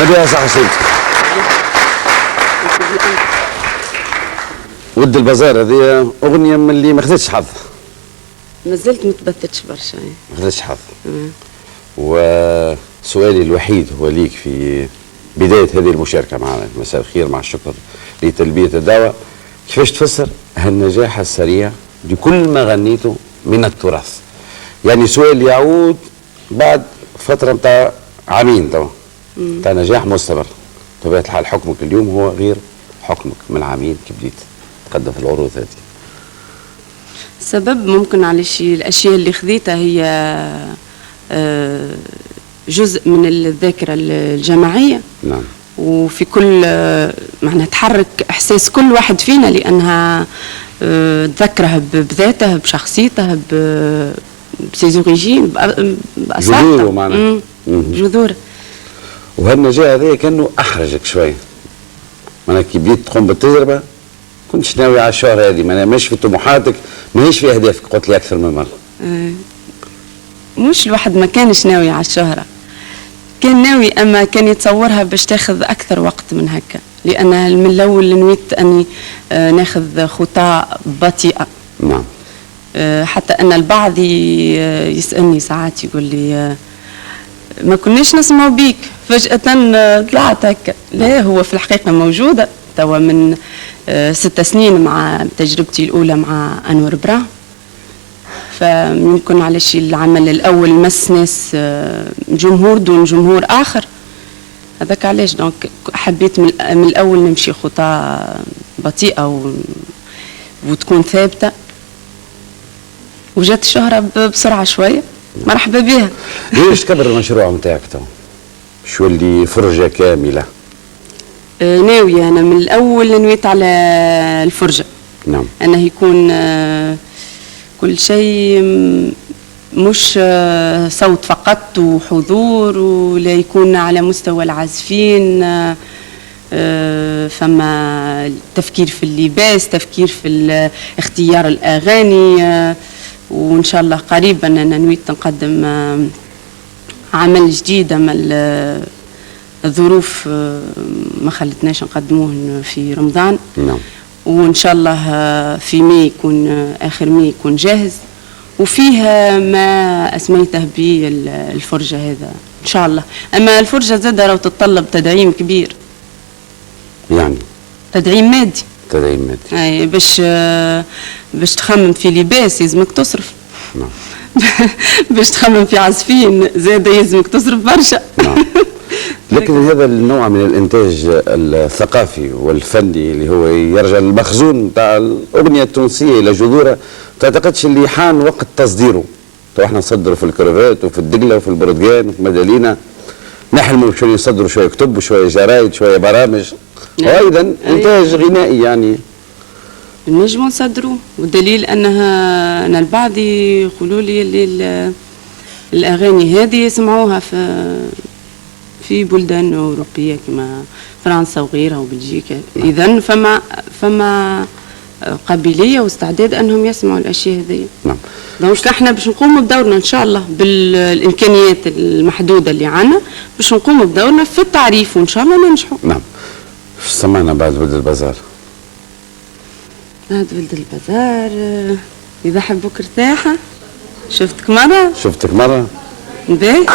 نبيها صح سيدي. ود البازار هذه أغنية من اللي ما خذتش حظ. ما زلت ما تبتتش برشا. ما خذتش حظ. وسؤالي الوحيد هو ليك في بداية هذه المشاركة معنا، مساء الخير مع الشكر لتلبية الدعوة، كيفاش تفسر هالنجاح السريع لكل ما غنيته من التراث؟ يعني سؤال يعود بعد فترة متاع عامين توا متاع نجاح مستمر. بطبيعة الحال حكمك اليوم هو غير حكمك من عامين كي بديت تقدم في العروض هذه. السبب ممكن علاش الأشياء اللي خذيتها هي جزء من الذاكرة الجماعية. نعم. وفي كل معناها تحرك إحساس كل واحد فينا، لأنها تذكرها بذاتها، بشخصيتها، بسيزوريجين، بأصالته. جذوره معناها. جذوره. وهالنجاح هذا كأنه أحرجك شوية. معناها كي بديت تقوم بالتجربة كنتش ناوي على الشهرة هذه، معناها مش في طموحاتك، ماهيش في أهدافك، قلت لي أكثر من مرة. مش الواحد ما كانش ناوي على الشهرة، كان ناوي، أما كان يتصورها باش تاخذ أكثر وقت من هكا، لأن من الأول نويت أني ناخذ خطى بطيئة. نعم. حتى أن البعض يسألني ساعات يقول لي ما كناش نسمعوا بيك فجأة طلعت هكا. لا، هو في الحقيقة موجودة توا من 6 سنين مع تجربتي الأولى مع أنور براهم. فيمكن علاش العمل الأول مس ناس جمهور دون جمهور آخر، هذاك علاش دونك حبيت من الأول نمشي خطى بطيئة وتكون ثابتة. وجات الشهرة بسرعة شوية، مرحبا بها. ليش تكبر المشروع نتاعك تو؟ شو اللي فرجة كاملة؟ ناوية أنا من الأول نويت على الفرجة. نعم. أنه يكون كل شيء مش صوت فقط وحضور، ولا يكون على مستوى العازفين، فما تفكير في اللباس، تفكير في اختيار الأغاني. وإن شاء الله قريبا أنا نويت نقدم عمل جديد، أما الظروف ما خلتناش نقدموه في رمضان. نعم. وإن شاء الله في ماي يكون آخر ماي يكون جاهز، وفيها ما أسميته بالفرجة هذا إن شاء الله. أما الفرجة زادة لو تتطلب تدعيم كبير، يعني تدعيم مادي. تدعيم مادي. أي باش تخمم في لباس يلزمك تصرف. نعم. باش تخمم في عازفين زادة يلزمك تصرف برشا. نعم. لكن هذا النوع من الانتاج الثقافي والفني اللي هو يرجع للمخزون تاع الاغنيه التونسيه الى جذورها، ما تعتقدش اللي حان وقت تصديره؟ تو احنا نصدروا في الكروفات وفي الدقله وفي البرتقال وفي مدالينا، نحلموا شويه نصدروا شويه كتب وشويه جرايد شويه برامج، وايضا انتاج غنائي يعني نجموا نصدروه. والدليل أن البعض يقولوا لي اللي الأغاني هذه يسمعوها في بلدان أوروبية كما فرنسا وغيرها وبلجيكا. إذن فما قابلية واستعداد أنهم يسمعوا الأشياء هذه. نعم. دونك احنا باش نقوم بدورنا إن شاء الله بالإمكانيات المحدودة اللي عنا، باش نقوم بدورنا في التعريف وإن شاء الله ننجحوا. نعم. سمعنا بعد ولد البازار. بعد ولد البازار إذا حبوك ارتاحة. شفتك مرة؟ شفتك مرة؟ باهي.